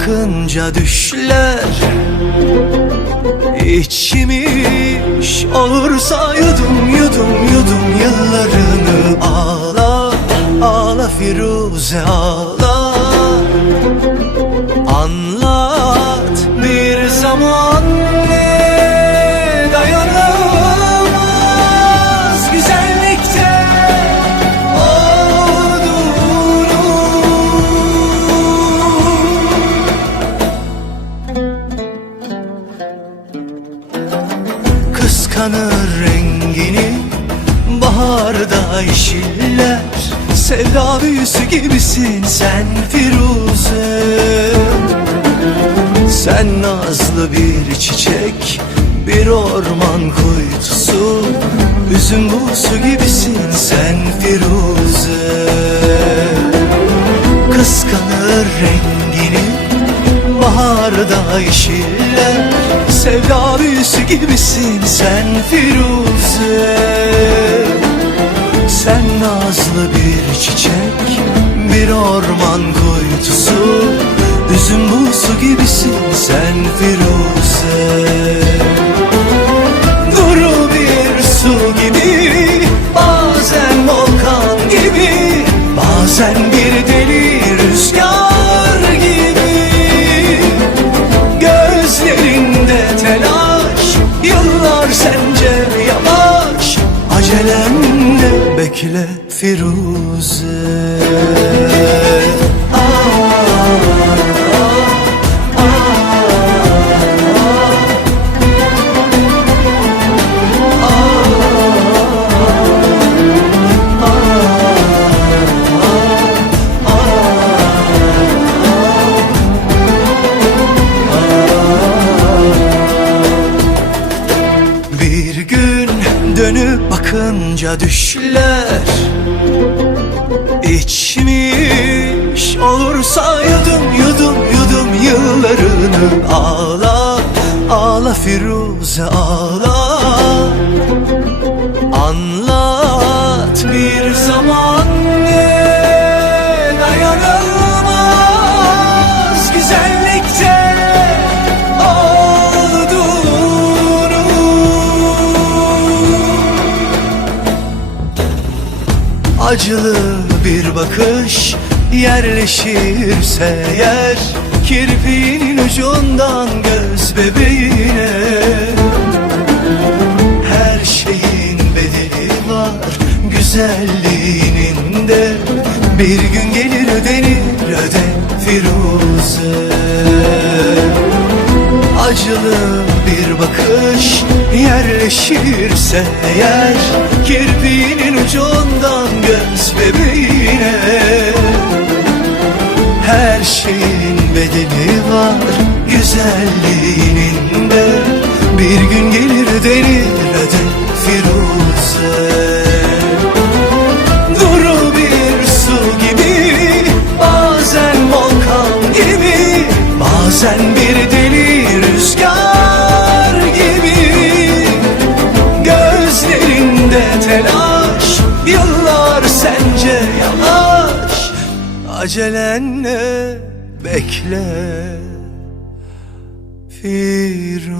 bakınca düşler. İçmiş olursa yudum yudum yudum yıllarını ağla Ağla Firuze ağla. Anlat bir zaman Kıskanır rengini. Baharda yeşiller Sevda büyüsü gibisin sen Firuze. Sen nazlı bir çiçek Bir orman kuytusu Üzüm buğusu gibisin sen Firuze. Kıskanır rengini Baharda yeşiller Sevda büyüsü gibisin sen Firuze. Sen nazlı bir çiçek Bir orman kuytusu Üzüm buğusu gibisin sen Firuze Acelenle bekle Firuze bakınca düşler İçmiş olursa yudum yudum yudum yıllarını Ağla ağla Firuze ağla Acılı bir bakış yerleşirse yer Kirpiğinin ucundan göz bebeğine. Her şeyin bedeli var güzelliğinin de. Bir gün gelir ödenir öde Firuze Acılı bir bakış yerleşirse eğer Kirpiğinin ucundan göz bebeğine. Her şeyin bedeli var güzelliğinin de. Bir gün gelir denir öde Firuze Acelenle bekle. Firuze.